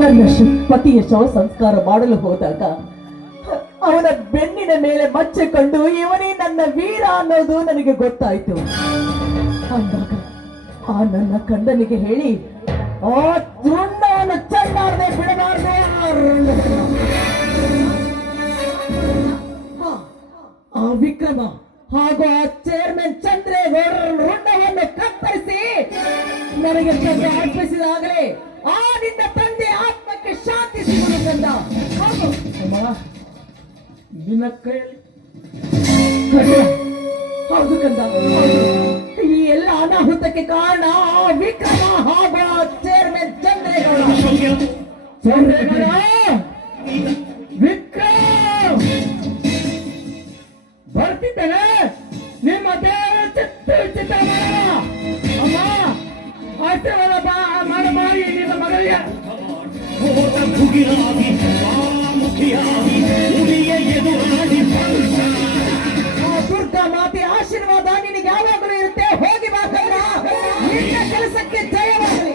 ನನ್ನ ಪತಿಯ ಶವ ಸಂಸ್ಕಾರ ಮಾಡಲು ಹೋದಾಗ ಅವನ ಬೆನ್ನಿನ ಮೇಲೆ ಮಚ್ಚೆ ಕಂಡು ಇವನೇ ನನ್ನ ವೀರ ಅನ್ನೋದು ನನಗೆ ಗೊತ್ತಾಯ್ತು. ಅಂದಾಗ ಆ ನನ್ನ ಕಂದನಿಗೆ ಹೇಳಿ ಆ ರುಂಡವನ್ನು ಚೆನ್ನಾರದೆ ಬಿಡಬಾರ್ದೆ. ಆ ವಿಕ್ರಮ ಹಾಗೂ ಆ ಚೇರ್ಮನ್ ಚಂದ್ರೇಗೌಡರ ರುಂಡವನ್ನು ಕತ್ತರಿಸಿ ನನಗೆ ಅರ್ಪಿಸಿದಾಗಲೇ ಆ ನಿನ್ನ ತಂದೆ ಆತ್ಮಕ್ಕೆ ಶಾಂತಿ ಸಿಗುವುದರಿಂದ ನಿನ್ನ ಕೈಯಲ್ಲಿ ಹೌದು ಕಂದ. ಈ ಎಲ್ಲ ಅನಾಹುತಕ್ಕೆ ಕಾರಣ ವಿಕ್ರಮ ಹಾಗೂ ಚೇರ್ಮನ್ ಚಂದ್ರೇಗೌಡ. ವಿಕ್ರಮ್ ಬರ್ತಿದ್ದೇನೆ. ನಿಮ್ಮ ದೇವರ ಚಿತ್ತ ಅಮ್ಮ ಆಶೀರ್ವಾದ ಮಾಡಿ ನಿನ್ನ ಮಗಳಿಗೆ ದುರ್ಗಾ ಮಾತೆ ಆಶೀರ್ವಾದ ನಿನಗೆ ಯಾವಾಗಲೂ ಇರುತ್ತೆ. ಹೋಗಿ ಬಾ ನಿನ್ನ ಕೆಲಸಕ್ಕೆ ಜಯವಾಗಲಿ.